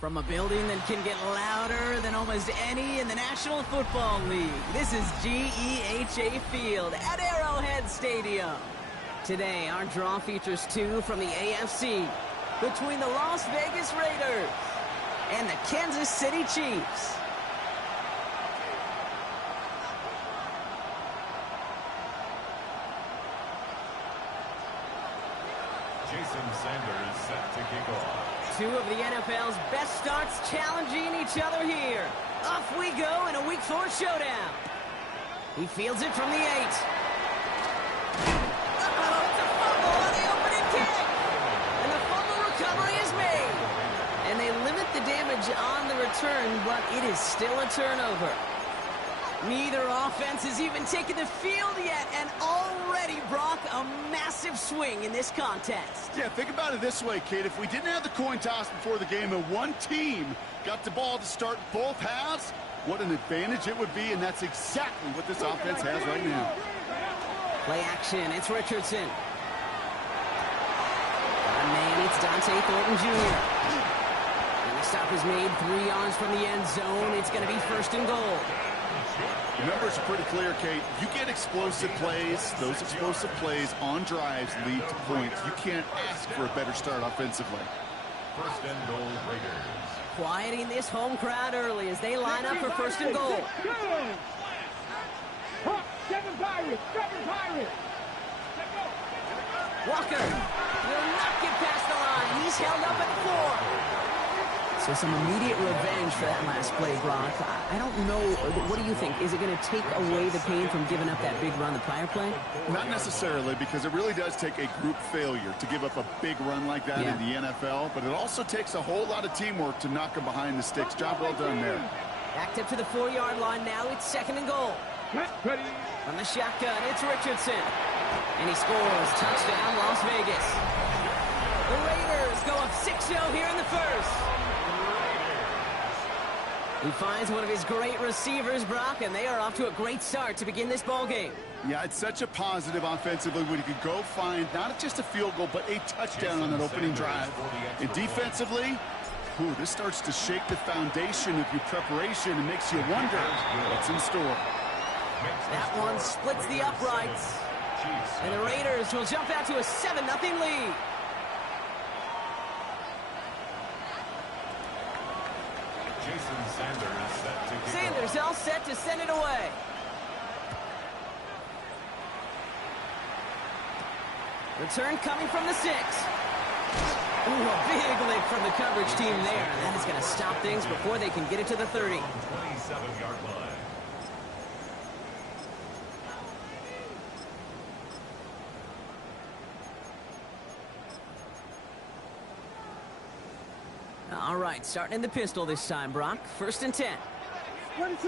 From a building that can get louder than almost any in the National Football League, this is GEHA Field at Arrowhead Stadium. Today, our draw features two from the AFC between the Las Vegas Raiders and the Kansas City Chiefs. Jason Sanders set to kick off. Two of the NFL's best starts challenging each other here. Off we go in a Week 4 showdown. He fields it from the 8. Uh-oh, it's a fumble on the opening kick. And the fumble recovery is made. And they limit the damage on the return, but it is still a turnover. Neither offense has even taken the field yet, and already, Brock, a massive swing in this contest. Yeah, think about it this way, kid. If we didn't have the coin toss before the game and one team got the ball to start both halves, what an advantage it would be, and that's exactly what this offense has right now. Play action, it's Richardson. Man, it's Dante Thornton Jr. And the stop is made 3 yards from the end zone. It's going to be 1st and goal. The numbers are pretty clear, Kate. You get explosive plays. Those explosive plays on drives lead to points. You can't ask for a better start offensively. 1st and goal, Raiders. Quieting this home crowd early as they line up for 1st and goal. Walker will not get past the line. He's held up at the 4. So some immediate revenge for that last play, Brock. I don't know. What do you think? Is it going to take away the pain from giving up that big run the prior play? Not necessarily, because it really does take a group failure to give up a big run like that in the NFL. But it also takes a whole lot of teamwork to knock them behind the sticks. Job well done there. Backed up to the 4-yard line now. It's 2nd and goal. From the shotgun, it's Richardson. And he scores. Touchdown, Las Vegas. The Raiders go up 6-0 here in the first. He finds one of his great receivers, Brock, and they are off to a great start to begin this ball game. Yeah, it's such a positive offensively when you could go find not just a field goal, but a touchdown on that opening drive. And defensively, this starts to shake the foundation of your preparation and makes you wonder what's in store. That one splits the uprights. And the Raiders will jump out to a 7-0 lead. Sanders all set to send it away. Return coming from the 6. Ooh, a big lick from the coverage team there. And that is going to stop things before they can get it to the 30. 27-yard line. All right, starting in the pistol this time, Brock. 1st and 10. That's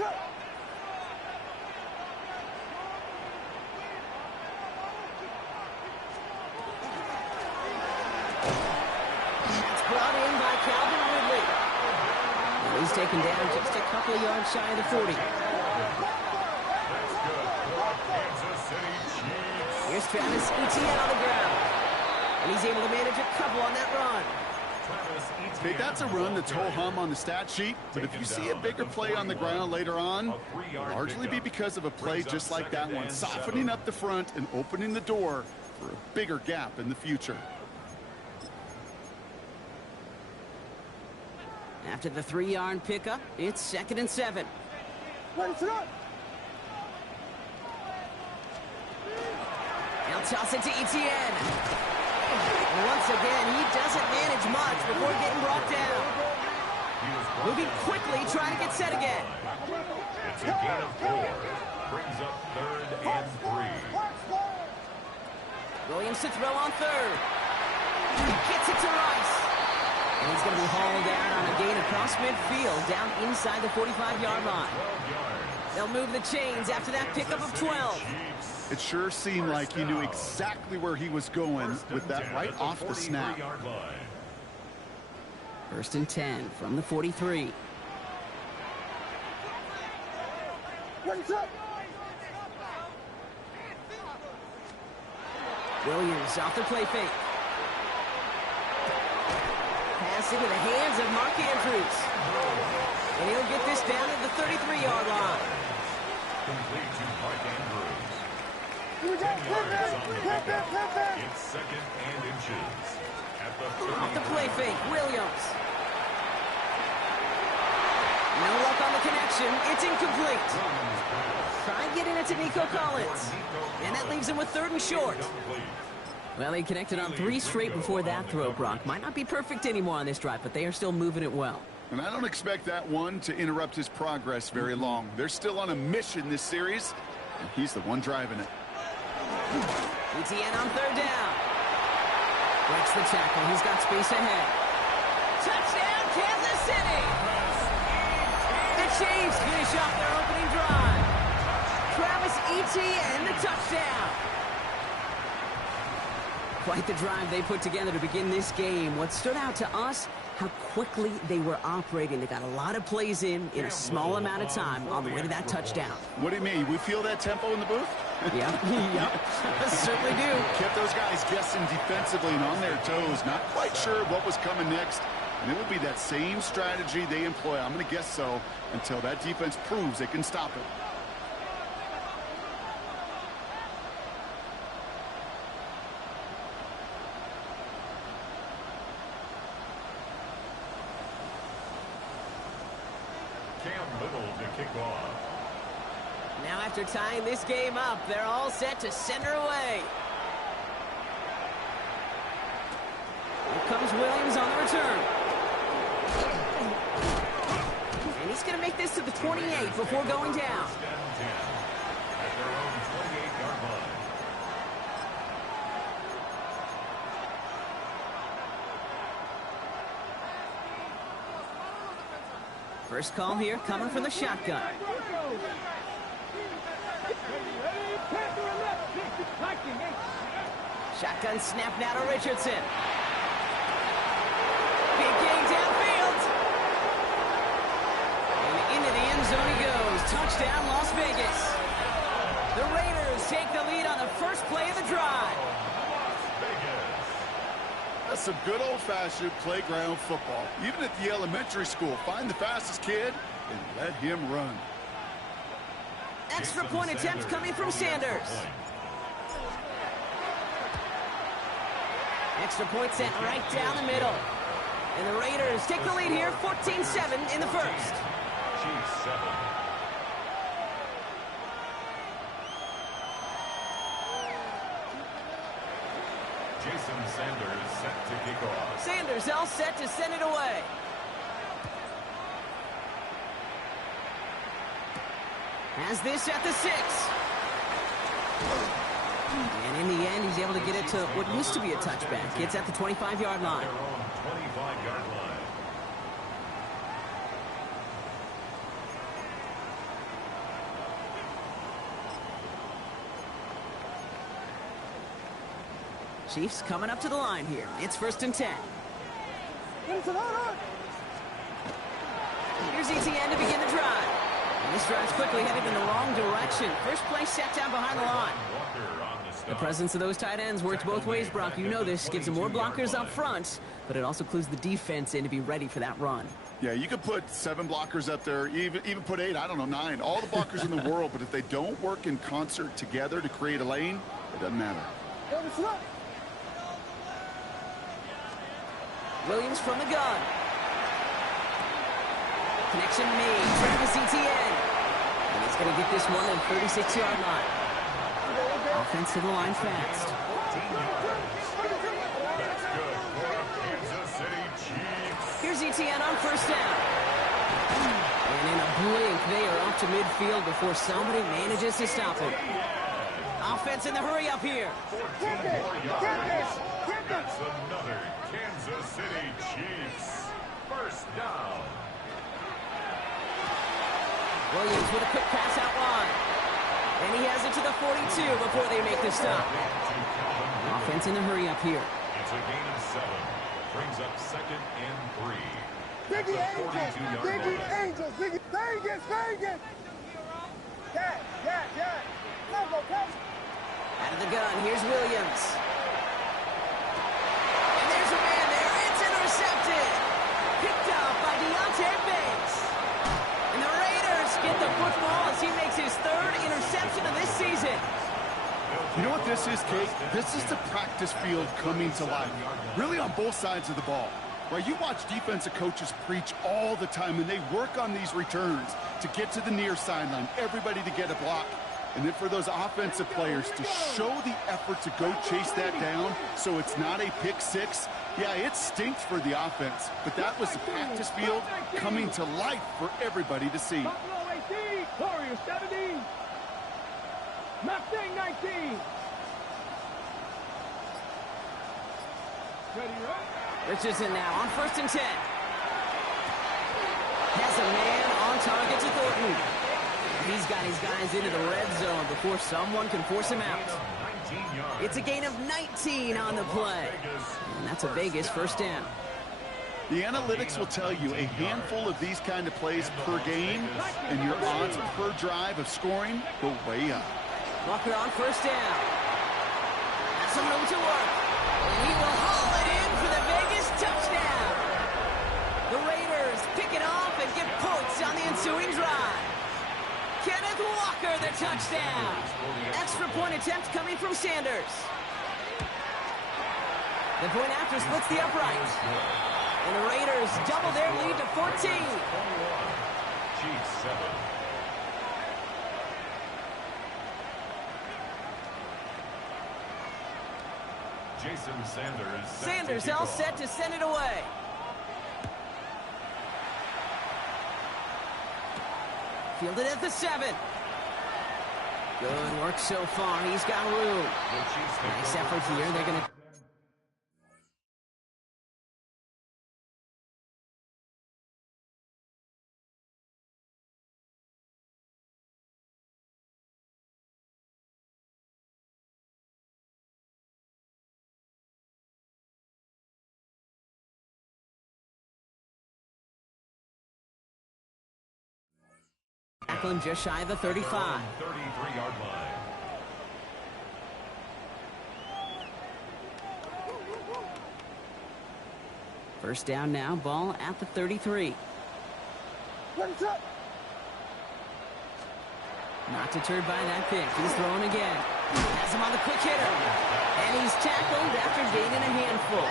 brought in by Calvin Ridley. And he's taken down just a couple of yards shy of the 40. Here's Travis Etienne on the ground. And he's able to manage a couple on that run. Okay, that's a run that's ho-hum on the stat sheet, but if you see a bigger play on the ground later on, it'll largely be because of a play just like that one, softening up the front and opening the door for a bigger gap in the future. After the 3-yard pickup, it's 2nd and 7. He'll toss it to Etienne. And once again, he doesn't manage much before getting brought down. Moving quickly, trying to get set again. It's a gain of 4. Brings up 3rd and 3. Williams to throw on 3rd. He gets it to Rice. And he's going to be hauled down on a gain across midfield, down inside the 45-yard line. They'll move the chains after that pickup of 12. It sure seemed like he knew exactly where he was going with that right off the snap. 1st and 10 from the 43. Williams off the play fake. Pass Pass into the hands of Mark Andrews. And he'll get this down at the 33-yard line. Complete to Mark Andrews. 10 yards on the pickup. It's second and inches. At the 30. Off the play fake, Williams. No luck on the connection. It's incomplete. Try getting it to Nico Collins. And that leaves him with 3rd and short. Well, he connected on 3 straight before that throw, Brock. Might not be perfect anymore on this drive, but they are still moving it well. And I don't expect that one to interrupt his progress very long. They're still on a mission this series, and he's the one driving it. ETN on 3rd down. Breaks the tackle. He's got space ahead. Touchdown, Kansas City! The Chiefs finish off their opening drive. Travis Etienne, the touchdown. Quite the drive they put together to begin this game. What stood out to us, how quickly they were operating. They got a lot of plays in a small amount of time on the way to that touchdown. What do you mean? We feel that tempo in the booth? Yep, certainly do. Kept those guys guessing defensively and on their toes. Not quite sure what was coming next. And it will be that same strategy they employ. I'm going to guess so until that defense proves they can stop it. Now after tying this game up, they're all set to send her away. Here comes Williams on the return. And he's going to make this to the 28 before going down. At their own 28-yard line. First call here coming from the shotgun. Shotgun snap now to Richardson. Big gain downfield. And into the end zone he goes. Touchdown, Las Vegas. The Raiders take the lead on the first play of the drive. That's some good old-fashioned playground football. Even at the elementary school, find the fastest kid and let him run. Extra point attempt coming from Sanders. Extra point sent right down the middle. And the Raiders take the lead here, 14-7 in the first. Chiefs 7. Jason Sanders set to kick off. Sanders all set to send it away. Has this at the 6. And in the end, he's able to get it to what used to be a touchback. It's at the 25-yard line. Their own 25-yard line. Chiefs coming up to the line here. It's 1st and 10. Here's ETN to begin the drive. And this drive's quickly headed in the wrong direction. First play set down behind the line. The presence of those tight ends works both ways, Brock. You know this. Gives them more blockers up front, but it also clues the defense in to be ready for that run. Yeah, you could put 7 blockers up there, even put 8, I don't know, 9. All the blockers in the world, but if they don't work in concert together to create a lane, it doesn't matter. Williams from the gun. Connection made. Travis Etienne. And he's going to get this one at the 36-yard line. Offense to the line fast. Here's Etienne on 1st down. And in a blink, they are off to midfield before somebody manages to stop him. Offense in the hurry up here. 14 more yards. That's another Kansas City Chiefs. 1st down. Williams with a quick pass out wide. And he has it to the 42 before they make the stop. Offense in the hurry up here. It's a gain of 7. Brings up 2nd and 3. At the 42-yard line. Vegas. Out of the gun, here's Williams. And there's a man there. It's intercepted. You know what this is, Kate? This is the practice field coming to life, really on both sides of the ball. Right, you watch defensive coaches preach all the time, and they work on these returns to get to the near sideline, everybody to get a block. And then for those offensive players to show the effort to go chase that down so it's not a pick six, yeah, it stinks for the offense. But that was the practice field coming to life for everybody to see. Warriors 17. Mustang 19. Ready, right? Richardson now on 1st and 10. Has a man on target to Thornton. He's got his guys into the red zone before someone can force him out. It's a gain of 19 on the play. And that's a Vegas first down. The analytics will tell you a handful of these kind of plays per game, and your odds per drive of scoring go way up. Walker on 1st down. Has some room to work. And he will haul it in for the Vegas touchdown. The Raiders pick it off and get points on the ensuing drive. Kenneth Walker, the touchdown. Extra point attempt coming from Sanders. The point after splits the upright. And the Raiders double their lead to 14. Chiefs 7. Jason Sanders. Sanders all set to send it away. Fielded at the 7. Good work so far. He's got room. Nice effort here. They're going to... tackling just shy of the 35. 33-yard line. First down now, ball at the 33. Not deterred by that pick. He's throwing again. Has him on the quick hitter. And he's tackled after gaining a handful.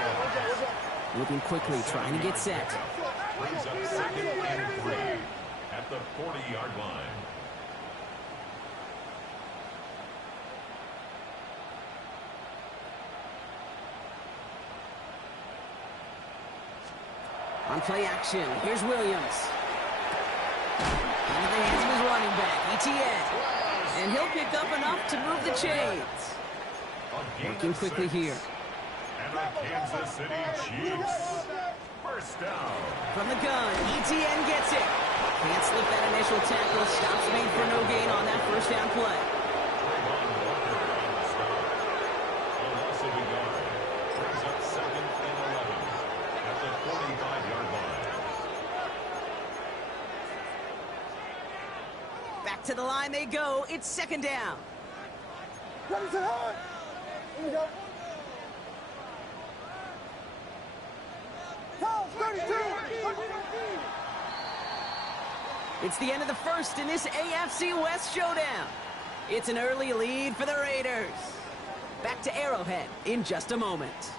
Moving quickly, trying to get set. Brings up 2nd and 3 at the 40-yard line. On play action, here's Williams. Into the hands of his running back, ETN. And he'll pick up enough to move the chains. Working quickly here. And the Kansas City Chiefs. First down. From the gun, ETN gets it. Can't slip that initial tackle. Stops made for no gain on that first down play. Brings up 2nd and 11 at the 45-yard line. Back to the line they go. It's 2nd down. Here we go. It's the end of the first in this AFC West showdown. It's an early lead for the Raiders. Back to Arrowhead in just a moment.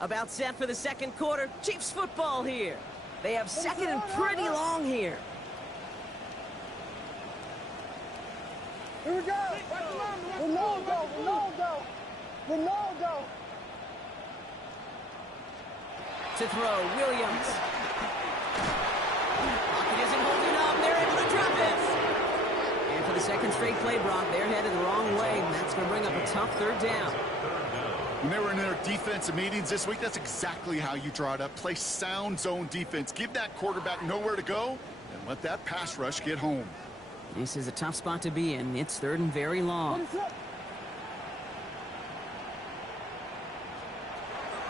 About set for the second quarter. Chiefs football here. They have 2nd and pretty long here. Here we go. Ronaldo. To throw, Williams. Pocket isn't holding up. They're able to drop it. And for the second straight play, Brock, they're headed the wrong way. And that's going to bring up a tough 3rd down. When they were in their defensive meetings this week, that's exactly how you draw it up. Play sound zone defense. Give that quarterback nowhere to go and let that pass rush get home. This is a tough spot to be in. It's 3rd and very long.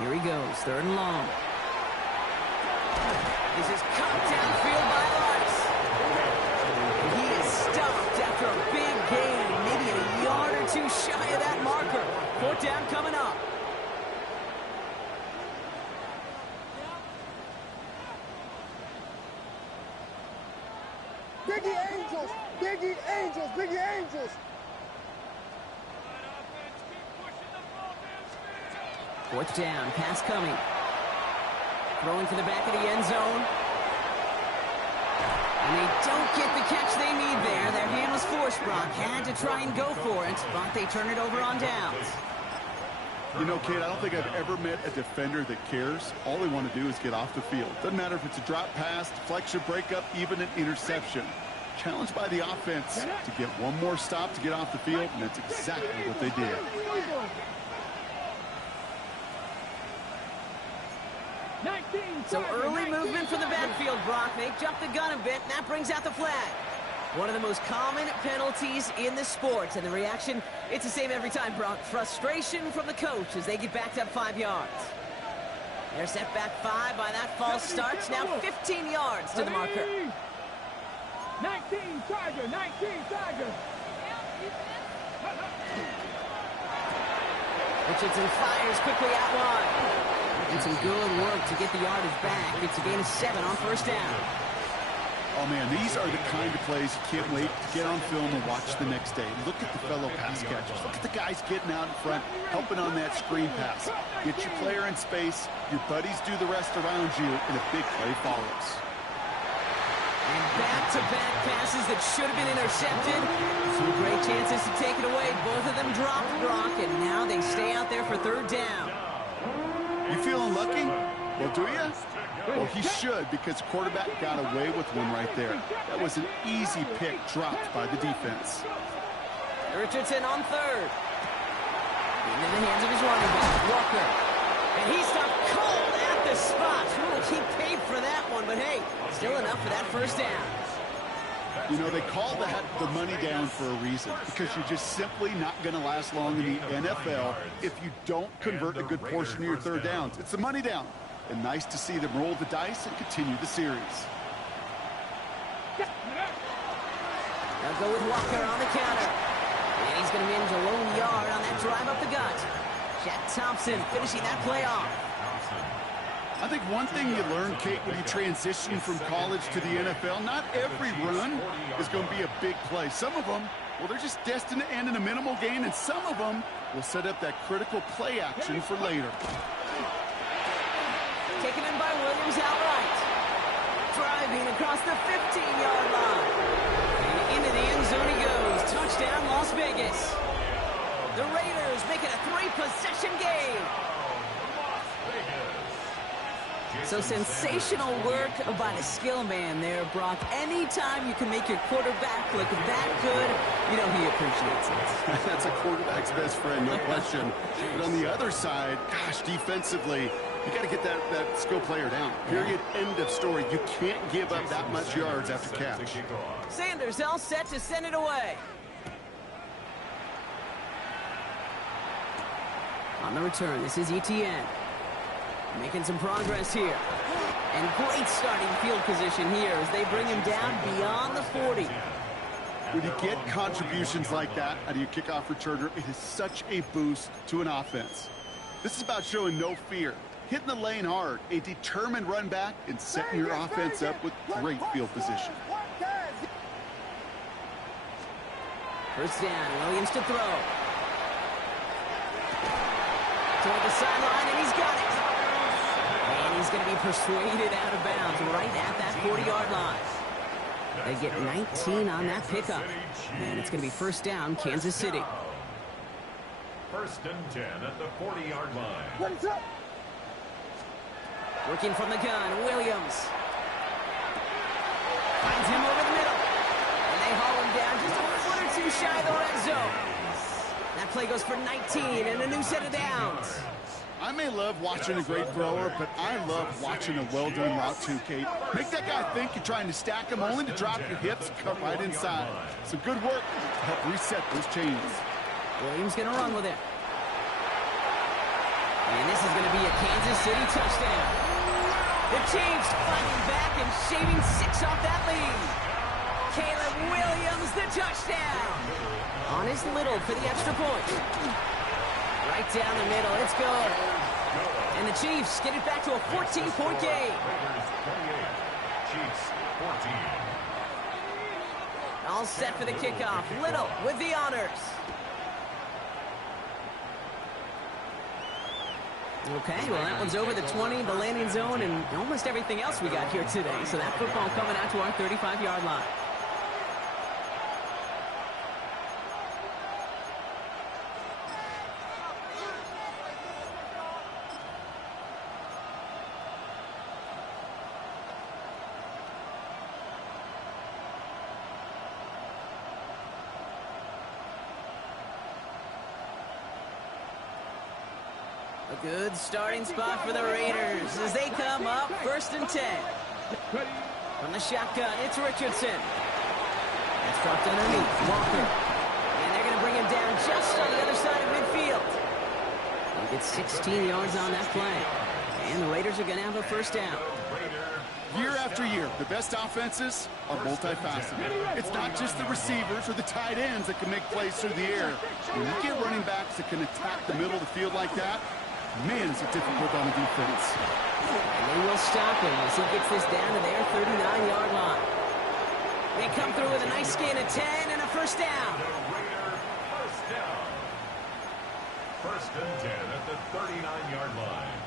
Here he goes, 3rd and long. This is cut downfield by Rice. And he is stopped after a big gain, maybe a yard or two shy of that marker. 4th down coming up. Biggie Angels! Biggie Angels! Biggie Angels! Fourth down, pass coming. Throwing to the back of the end zone. And they don't get the catch they need there. Their hand was forced, Brock. Had to try and go for it, but they turn it over on downs. You know, kid, I don't think I've ever met a defender that cares. All they want to do is get off the field. Doesn't matter if it's a drop pass, deflection, breakup, even an interception. Challenged by the offense to get one more stop to get off the field, and that's exactly what they did. So early movement from the backfield, Brock. They jumped the gun a bit, and that brings out the flag. One of the most common penalties in the sport, and the reaction, it's the same every time, Brock. Frustration from the coach as they get backed up 5 yards. They're set back 5 by that false start. Now 15 yards to the marker. 19 Tiger! 19 Tiger! Richardson fires quickly out wide. And some good work to get the yardage back. It's a gain of 7 on first down. Oh, man, these are the kind of plays you can't wait to get on film and watch the next day. Look at the fellow pass catchers. Look at the guys getting out in front, helping on that screen pass. Get your player in space. Your buddies do the rest around you, and a big play follows. And back-to-back passes that should have been intercepted. Some great chances to take it away. Both of them dropped, Brock, and now they stay out there for third down. You feeling lucky? Well, do you? Well, he should, because the quarterback got away with one right there. That was an easy pick dropped by the defense. Richardson on third. Into the hands of his running back, Walker. And he stopped cold at the spot. Ooh, he paid for that one, but hey, still enough for that first down. You know, they call the money down for a reason, because you're just simply not going to last long in the NFL if you don't convert a good portion of your third downs. It's the money down. And nice to see them roll the dice and continue the series. They'll go with Walker on the counter. And he's going to manage a lone yard on that drive up the gut. Shaq Thompson finishing that play off. I think one thing you learn, Kate, when you transition from college to the NFL, not every run is going to be a big play. Some of them, well, they're just destined to end in a minimal gain, and some of them will set up that critical play action for later. Taken in by Williams outright. Driving across the 15-yard line. And into the end zone he goes. Touchdown, Las Vegas. The Raiders make it a 3-possession game. So sensational work by the skill man there, Brock. Anytime you can make your quarterback look that good, you know he appreciates it. That's a quarterback's best friend, no question. But on the other side, gosh, defensively, you got to get that skill player down. Period. End of story. You can't give up that much yards after catch. Sanders all set to send it away. On the return, this is Etienne. Making some progress here. And great starting field position here as they bring him down beyond the 40. When you get contributions like that out of your kickoff returner, it is such a boost to an offense. This is about showing no fear, hitting the lane hard, a determined run back, and setting your offense up with great field position. First down, Williams to throw. Toward the sideline, and he's got it. And he's going to be persuaded out of bounds right at that 40-yard line. They get 19 on that pickup. And it's going to be first down, Kansas City. First and 10 at the 40-yard line. Working from the gun, Williams. Finds him over the middle. And they haul him down just a foot or two shy of the red zone. That play goes for 19 and a new set of downs. I may love watching a great thrower, but I love watching a well-done route too, Kate. Make that guy think you're trying to stack him, only to drop your hips, cut right inside. Some good work to help reset those chains. Williams going to run with it. And this is going to be a Kansas City touchdown. The Chiefs fighting back and shaving 6 off that lead. Caleb Williams, the touchdown. On his little for the extra point. Right down the middle, it's good. And the Chiefs get it back to a 14-point game. Chiefs 14. All set for the kickoff. Little with the honors. Okay, well, that one's over the 20, the landing zone, and almost everything else we got here today. So that football coming out to our 35-yard line. A good starting spot for the Raiders as they come up 1st and 10. From the shotgun, it's Richardson. It's dropped underneath. Walker. And they're going to bring him down just on the other side of midfield. He gets 16 yards on that play. And the Raiders are going to have a first down. Year after year, the best offenses are multifaceted. It's not just the receivers or the tight ends that can make plays through the air. When you get running backs that can attack the middle of the field like that, man, is it difficult on the defense. And they will stop him as he gets this down to their 39-yard line. They come through with a nice gain of 10 and a first down. First down. 1st and 10 at the 39-yard line.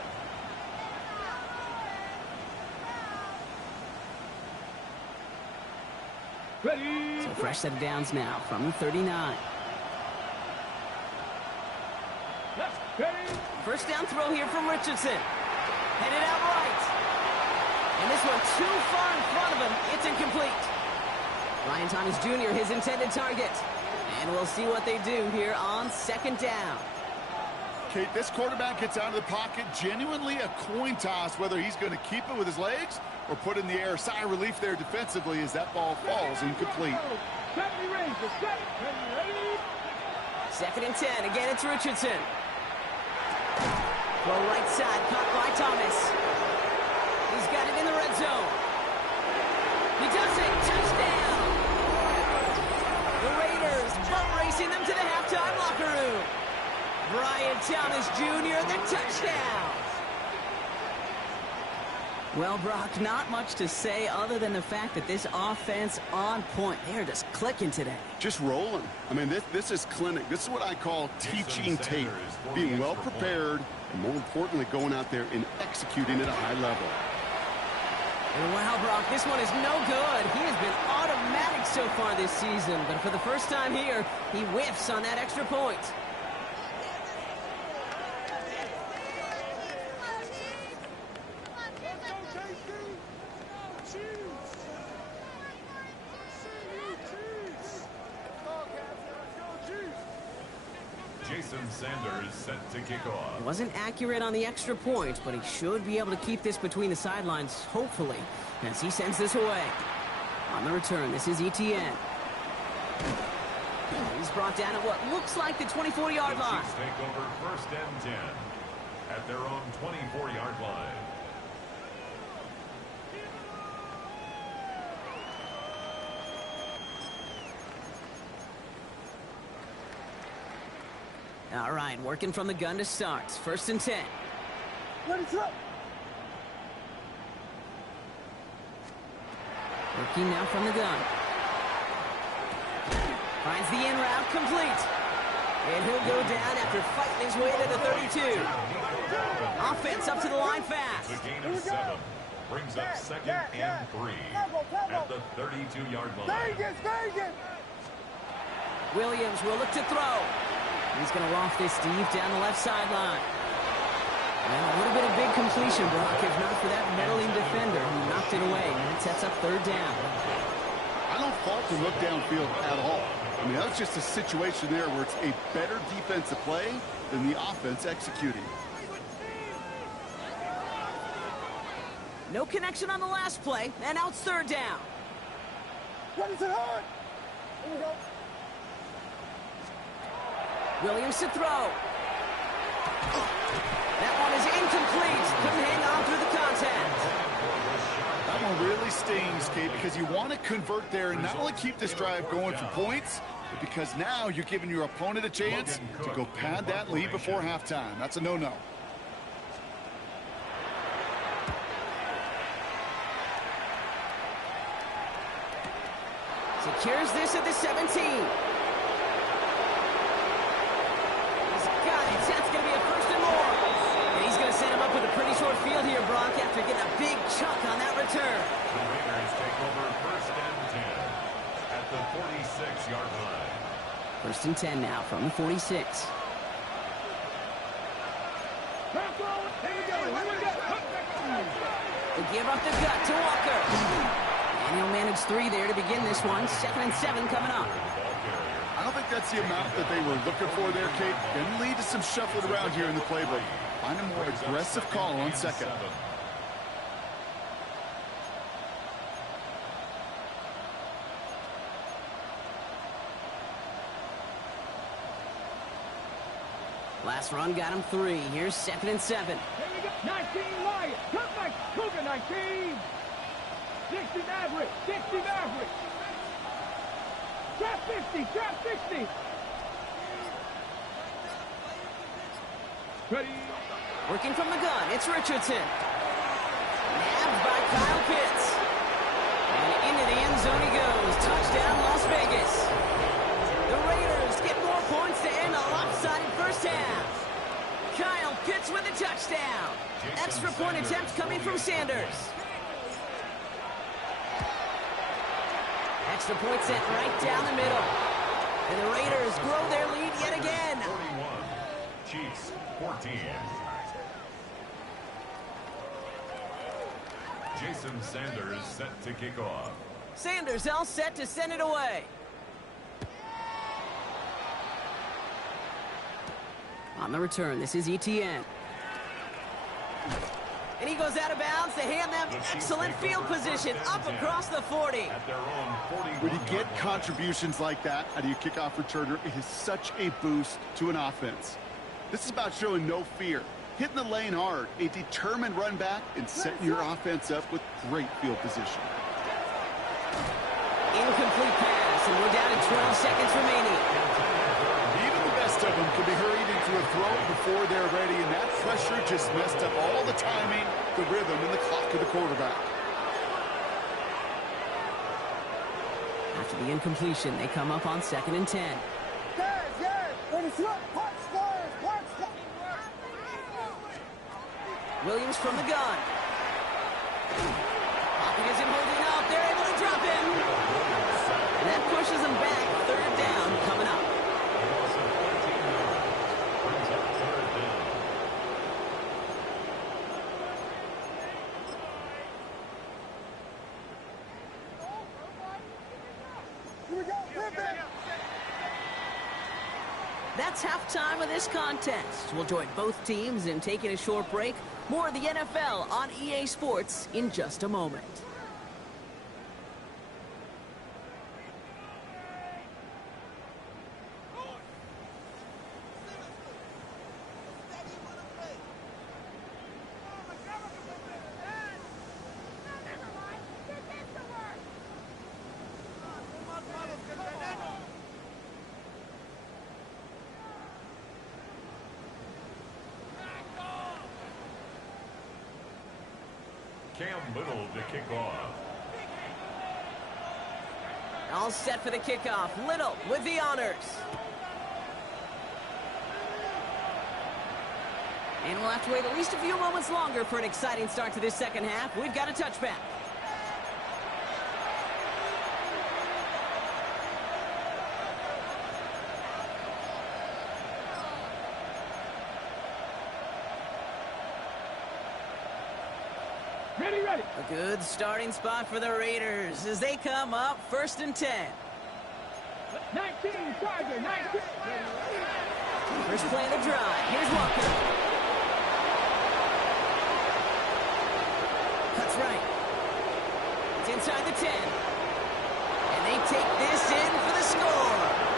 Ready. So fresh set of downs now from the 39. Ready. First down throw here from Richardson. Headed out right. And this one too far in front of him. It's incomplete. Ryan Thomas Jr., his intended target. And we'll see what they do here on 2nd down. Kate, this quarterback gets out of the pocket, genuinely a coin toss whether he's going to keep it with his legs or put in the air. Sigh of relief there defensively as that ball falls incomplete. 2nd and 10. Again, it's Richardson. Throw right side, caught by Thomas. He's got it in the red zone. He does it. Touchdown. The Raiders butt racing them to the halftime locker room. Brian Thomas Jr., the touchdown. Well, Brock, not much to say other than the fact that this offense on point. They're just clicking today. Just rolling. I mean, this is clinic. This is what I call teaching tape. Being well prepared, and more importantly, going out there and executing at a high level. And wow, Brock, this one is no good. He has been automatic so far this season, but for the first time here, he whiffs on that extra point. Jason Sanders set to kick off. Wasn't accurate on the extra point, but he should be able to keep this between the sidelines, hopefully, as he sends this away. On the return, this is Etienne. He's brought down at what looks like the 24-yard line. The Chiefs take over 1st and 10 at their own 24-yard line. All right, working from the gun to start. 1st and 10. Working now from the gun. Finds the in route complete. And he'll go down after fighting his way to the 32. Offense up to the line fast. The gain of 7 brings up 2nd and 3 at the 32-yard line. Williams will look to throw. He's going to loft this deep down the left sideline. And a little bit of big completion, Brock, if not for that meddling defender who knocked it away. And it sets up 3rd down. I don't fault the look downfield at all. I mean, that's just a situation there where it's a better defensive play than the offense executing. No connection on the last play, and now it's 3rd down. What is it hard? Here we go. Williams to throw. That one is incomplete. Couldn't hang on through the contact. That one really stings, Kate, because you want to convert there and not only keep this drive going for points, but because now you're giving your opponent a chance to go pad that lead before halftime. That's a no-no. Secures this at the 17. He's got it. That's going to be a first and more. And he's going to set him up with a pretty short field here, Brock, after getting a big chunk on that return. The Raiders take over first and 10 at the 46-yard line. First and 10 now from the 46. They give up the gut to Walker. And he'll manage 3 there to begin this one. 2nd and 7 coming up. I don't think that's the amount that they were looking for there, Kate. Going to lead to some shuffling around here in the playbook. Find a more aggressive call on second. Last run got him 3. Here's 2nd and 7. Here we go. 19 Lions. Come back. Cougar 19. 60 Maverick. 60 Maverick. Trap 50. Trap 60. Ready. Working from the gun. It's Richardson. Nabbed by Kyle Pitts. And into the end zone he goes. Touchdown, Las Vegas. The Raiders get more points to end a lopsided first half. Kyle Pitts with a touchdown. Extra point attempt coming from Sanders. Extra point sent right down the middle. And the Raiders grow their lead yet again. 41. Chiefs 14. Jason Sanders set to kick off. Sanders all set to send it away. On the return, this is ETN. And he goes out of bounds to hand them excellent field position up across the 40. At their own 41. When you get contributions like that out of your kickoff returner, it is such a boost to an offense. This is about showing no fear, hitting the lane hard, a determined run back, and setting your offense up with great field position. Incomplete pass, and we're down to 12 seconds remaining. Even the best of them can be hurried into a throw before they're ready, and that pressure just messed up all the timing, the rhythm, and the clock of the quarterback. After the incompletion, they come up on 2nd and 10. Williams from the gun. Pocket isn't holding up. They're able to drop him. And that pushes him back. 3rd down coming up. That's halftime of this contest. We'll join both teams in taking a short break. More of the NFL on EA Sports in just a moment. Cam Little to kick off. All set for the kickoff. Little with the honors. And we'll have to wait at least a few moments longer for an exciting start to this second half. We've got a touchback. Ready. A good starting spot for the Raiders as they come up 1st and 10. 19, Charger, 19. First play of the drive. Here's Walker. Cuts right. It's inside the 10. And they take this in for the score.